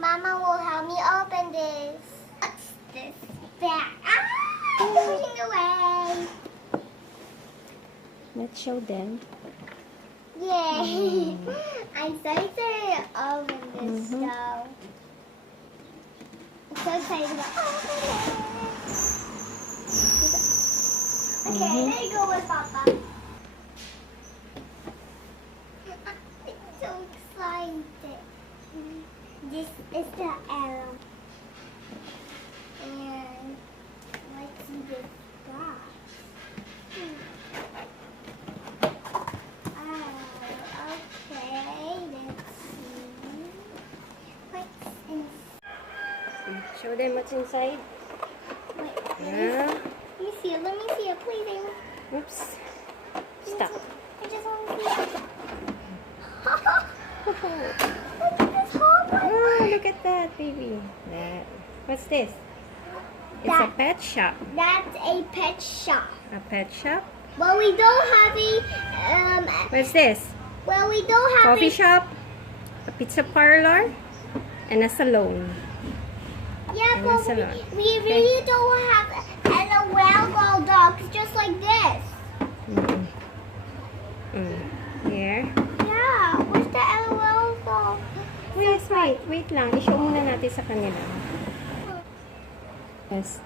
mama will help me open this. What's this bag? Ah! Pushing away. Let's show them. Yay! I'm so excited to open this though. I'm so excited about opening it. Okay, there you go with Papa. I'm so excited. This is the arrow. And let's see this box. Okay, let's see. What's inside? Show them what's inside. Wait, Yeah. let me see it. Let me see it, please. Oops. Stop. I just want to see it. Look at this whole one. Oh, look at that, baby. That. What's this? It's a pet shop. That's a pet shop. A pet shop? Well, we don't have What's this? well, we don't have Coffee shop, a pizza parlor, and a salon. Yeah, And but a salon. we really don't have a well dogs just like this. Here. Yeah, where's the LOL dog? Wait lang. I-show muna natin sa kanila. Yes.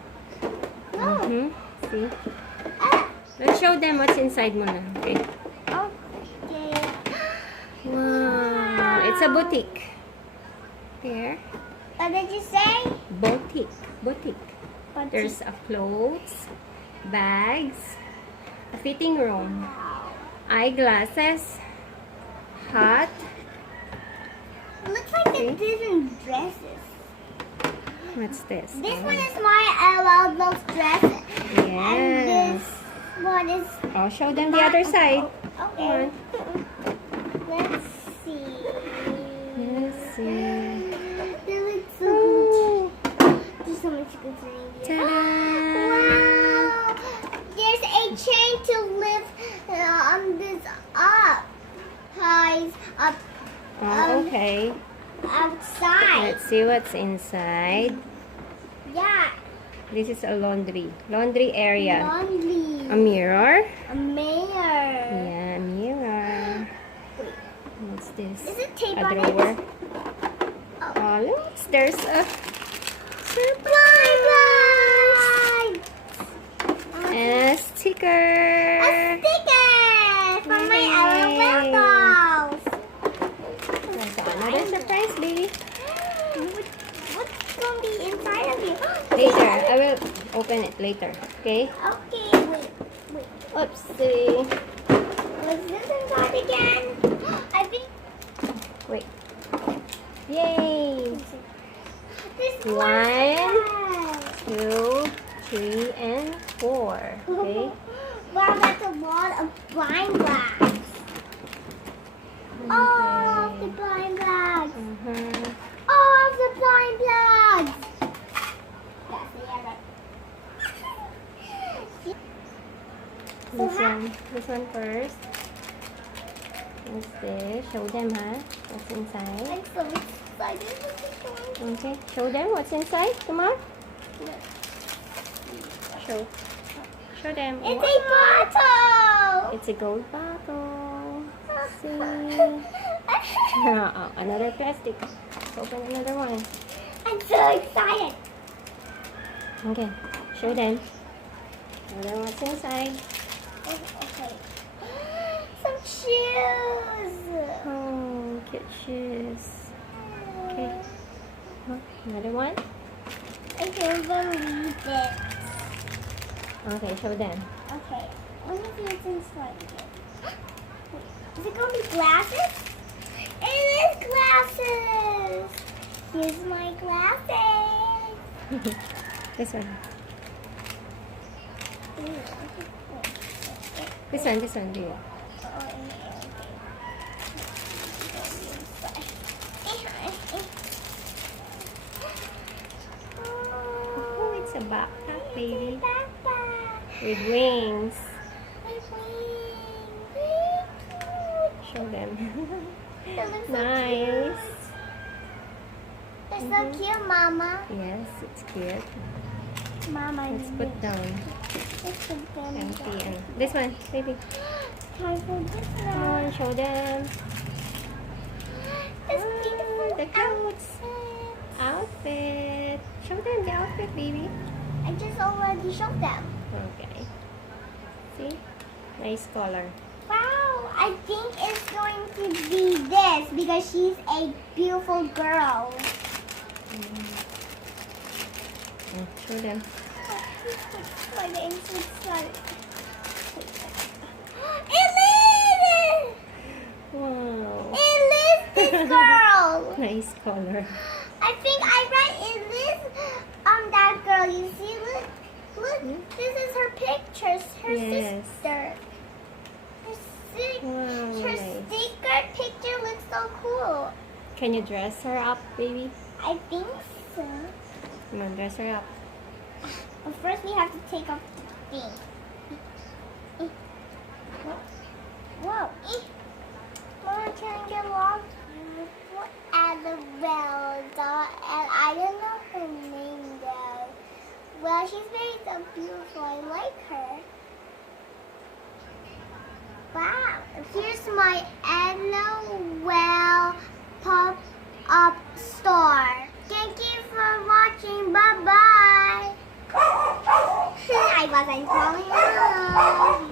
No. See? Let's show them what's inside muna. Okay. Okay. Wow. It's a boutique. Here. What did you say? Boutique. Boutique. There's a clothes, bags, a fitting room, eyeglasses, hat. It looks like the different dresses. What's this? This one is my LOL dog's dress. And Yes. this one is. Oh, show them the other side. Okay. Let's see. Let's see. They look so good. There's so much good things. Ta-da! Wow! There's a chain to lift on this up. Ties up Oh, okay. outside. Let's see what's inside. Yeah. This is a laundry area. Laundry. A mirror. A mayor. Yeah, a mirror. What's this? Is it tape A on drawer. it? Oh, look, there's a Surprise! and a sticker. A sticker from my Yay. LOL dolls. There's another surprise, baby. What's going to be inside of you? Later, I will open it later. Okay? Okay, wait. Oopsie. What's this inside again? I think Wait. Yay! this 1, 2, 3, and 4. Okay? Wow, that's a lot of blind bags. All of the blind bags. All of the blind bags. That's the other. This one first. What's this? Show them, huh? What's inside? I'm so excited for this one. Okay, show them what's inside. Come on. Show them. It's a bottle. It's a gold bottle. See? Oh, another plastic. Let's open another one. I'm so excited. Okay, show them. Show them what's inside. Okay. Some shoes. Oh, cute shoes. Okay. Oh, another one. I can't believe it. Okay, show them. Okay. Let me see what's inside again. Is it going to be glasses? It is glasses. Here's my glasses. This one. This one, do you? Oh, it's a backpack, baby. With wings. Show them. Nice. It It's so cute, Mama. Yes, it's cute. Mama, Let's put down. Let's put them Empty. down. And this one, baby. Time for this Come one. on, show them. This Ah, beautiful the clothes. outfit. Outfit. Show them the outfit, baby. I just already showed them. Okay. See? Nice color. Wow, I think it's going to be this because she's a beautiful girl. Show them. My name's Elise! Wow. Elise, this girl! Nice color. I think I read Elise, that girl. You see, look, this is her picture, her Yes. sister. Wow, Her nice. sticker picture looks so cool. Can you dress her up, baby? I think so. Come on, dress her up. But first we have to take off the thing. Whoa. Mama, can I get lost? Annabelle, and I don't know her name though. Well, she's very so beautiful. I like her. Wow. Here's my Annabelle pop-up store. Thank you for watching. Bye-bye. I wasn't calling out.